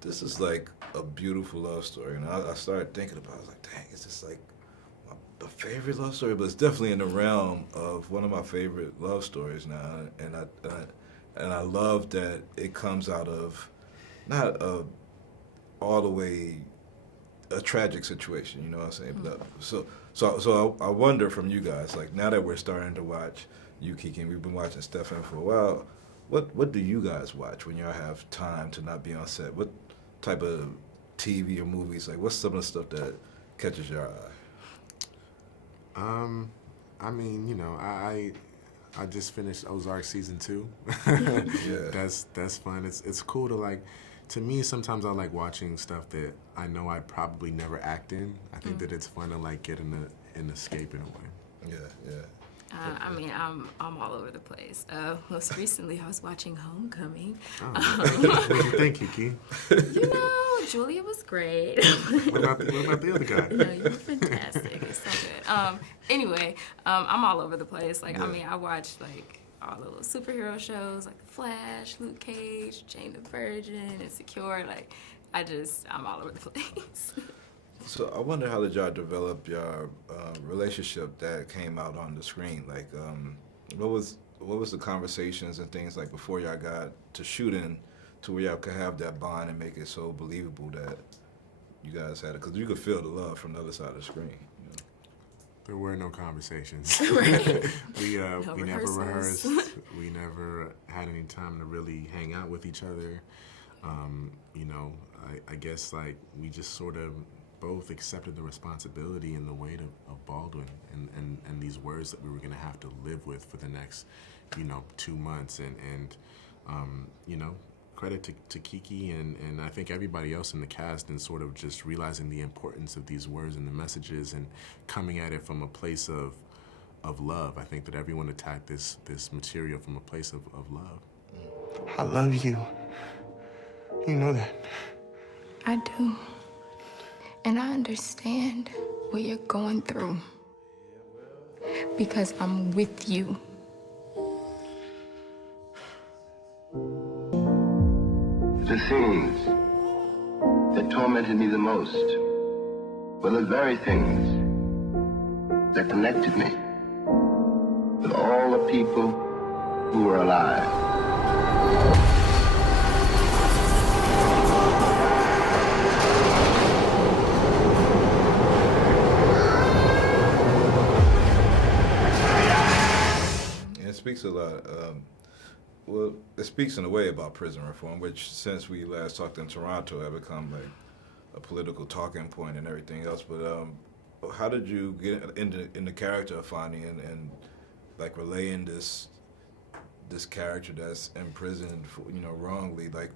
this is like a beautiful love story, and I started thinking about it. I was like, dang, it's just like a favorite love story, but it's definitely in the realm of one of my favorite love stories now, and I love that it comes out of not all the way a tragic situation, you know what I'm saying? But, so I wonder from you guys, like now that we're starting to watch you, Kiki, and we've been watching Stephan for a while, what do you guys watch when y'all have time to not be on set? What type of TV or movies, like what's some of the stuff that catches your eye? I mean, you know, I just finished Ozark season 2. Yeah. That's fun. It's cool to like. To me, sometimes I like watching stuff that I know I'd probably never act in. I think that it's fun to like get an escape in a way. Yeah, yeah. I mean, I'm all over the place. Most recently, I was watching Homecoming. Oh, what did you think, Kiki? You know, Julia was great. What about the other guy? No, you were fantastic. It's so good. Anyway, I'm all over the place. Like, Yeah. I mean, I watch like all the little superhero shows, like The Flash, Luke Cage, Jane the Virgin, Insecure. Like, I'm all over the place. So I wonder how did y'all develop your relationship that came out on the screen? Like, what was the conversations and things like before y'all got to shooting, to where y'all could have that bond and make it so believable that you guys had it? Because you could feel the love from the other side of the screen. You know? There were no conversations. Right. we No we never rehearsals. rehearsed. We never had any time to really hang out with each other. You know, I guess like we just sort of both accepted the responsibility and the weight of Baldwin and these words that we were gonna have to live with for the next, you know, 2 months. And you know, credit to Kiki and I think everybody else in the cast, and sort of just realizing the importance of these words and the messages and coming at it from a place of love. I think that everyone attacked this material from a place of love. I love you. You know that. I do. And I understand what you're going through. Because I'm with you. The things that tormented me the most were the very things that connected me with all the people who were alive. And it speaks a lot. Well, it speaks in a way about prison reform, which since we last talked in Toronto, have become like a political talking point and everything else. But how did you get in the character of Fonny and like relaying this character that's imprisoned for, you know, wrongly? Like,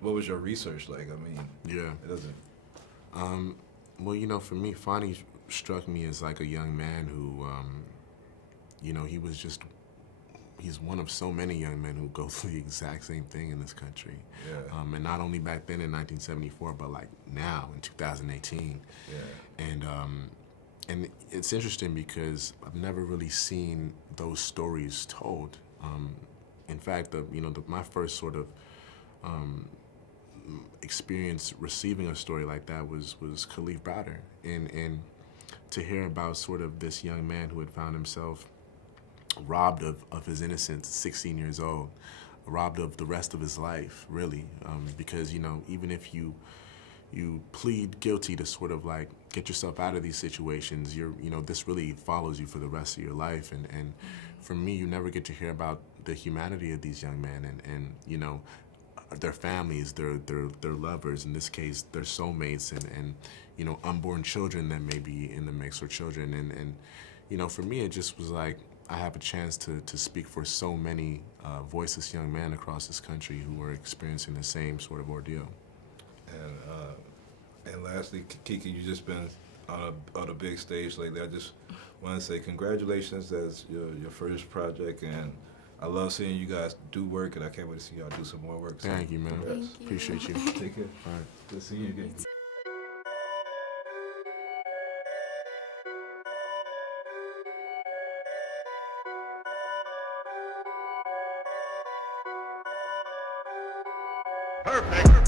what was your research like? I mean, Yeah. it doesn't. Well, you know, for me, Fonny struck me as like a young man who, you know, he's one of so many young men who go through the exact same thing in this country. Yeah. And not only back then in 1974, but like now in 2018. Yeah. And it's interesting because I've never really seen those stories told. In fact, my first sort of experience receiving a story like that was Khalif Browder, and to hear about sort of this young man who had found himself robbed of his innocence, 16 years old, robbed of the rest of his life, really, because, you know, even if you plead guilty to sort of like get yourself out of these situations, this really follows you for the rest of your life. And for me, you never get to hear about the humanity of these young men and you know, their families, their lovers, in this case, their soulmates, and you know, unborn children that may be in the mix, or children. And you know, for me, it just was like, I have a chance to speak for so many voiceless young men across this country who are experiencing the same sort of ordeal. And lastly, Kiki, you've just been on a big stage lately. I just want to say congratulations. That's your first project, and I love seeing you guys do work, and I can't wait to see y'all do some more work. So Thank you, man. congrats. Thank you. Appreciate you. Take care. All right. Good seeing you again. Perfect.